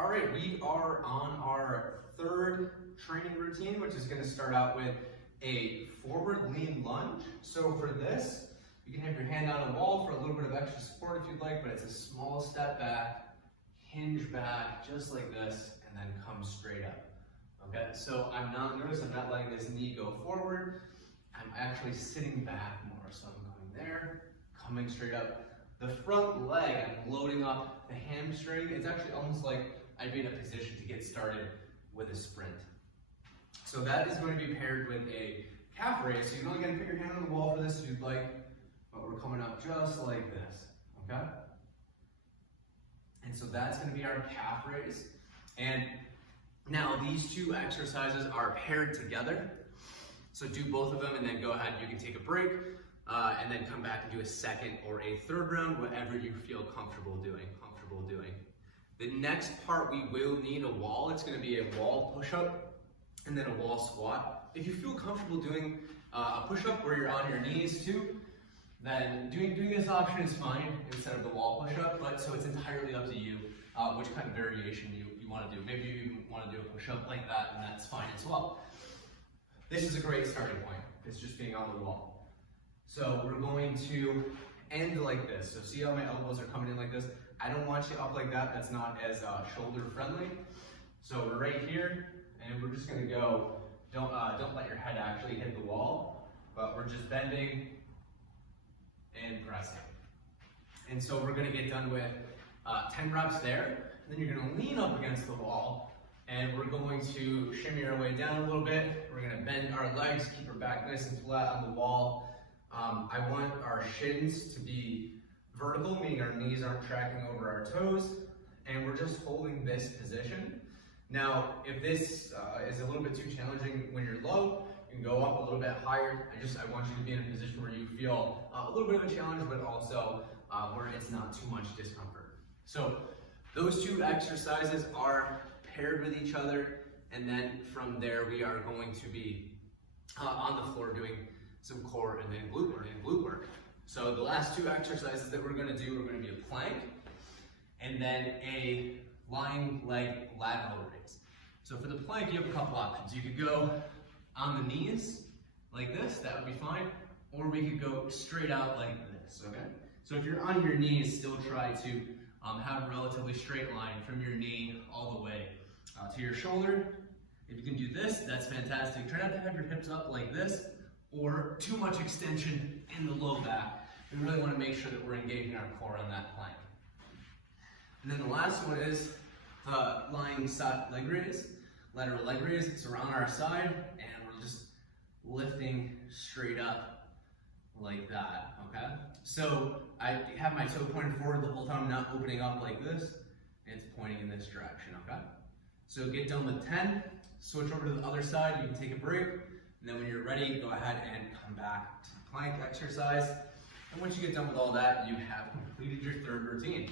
All right, we are on our third training routine, which is going to start out with a forward lean lunge. So for this, you can have your hand on a wall for a little bit of extra support if you'd like, but it's a small step back, hinge back, just like this, and then come straight up. Okay, so I'm not letting this knee go forward. I'm actually sitting back more. So I'm going there, coming straight up. The front leg, I'm loading up the hamstring. It's actually almost like I'd be in a position to get started with a sprint. So that is going to be paired with a calf raise. So you can only put your hand on the wall for this if you'd like, but we're coming up just like this, okay? And so that's going to be our calf raise. And now these two exercises are paired together. So do both of them and then go ahead, you can take a break and then come back and do a second or a third round, whatever you feel comfortable doing. The next part, we will need a wall. It's going to be a wall push-up and then a wall squat. If you feel comfortable doing a push-up where you're on your knees too, then doing this option is fine instead of the wall push-up, but so it's entirely up to you which kind of variation you want to do. Maybe you want to do a push-up like that, and that's fine as well. This is a great starting point. It's just being on the wall. So we're going to end like this. So see how my elbows are coming in like this? I don't want you up like that. That's not as shoulder friendly. So we're right here, and we're just going to go. Don't let your head actually hit the wall, but we're just bending and pressing. And so we're going to get done with 10 reps there. And then you're going to lean up against the wall, and we're going to shimmy our way down a little bit. We're going to bend our legs, keep our back nice and flat on the wall. I want our shins to be vertical, meaning our knees aren't tracking over our toes, and we're just holding this position. Now, if this is a little bit too challenging when you're low, you can go up a little bit higher. I want you to be in a position where you feel a little bit of a challenge, but also where it's not too much discomfort. So those two exercises are paired with each other, and then from there we are going to be on the floor doing some core and then glute work. So the last two exercises that we're going to do are going to be a plank and then a lying leg lateral raise. So for the plank, you have a couple options. You could go on the knees like this, that would be fine, or we could go straight out like this, okay? So if you're on your knees, still try to have a relatively straight line from your knee all the way to your shoulder. If you can do this, that's fantastic. Try not to have your hips up like this or too much extension in the low back. We really want to make sure that we're engaging our core on that plank. And then the last one is the lying side leg raise, lateral leg raise. It's around our side, and we're just lifting straight up like that, okay? So I have my toe pointed forward the whole time, not opening up like this, and it's pointing in this direction, okay? So get done with 10, switch over to the other side, you can take a break, and then when you're ready, go ahead and come back to the plank exercise. And once you get done with all that, you have completed your third routine.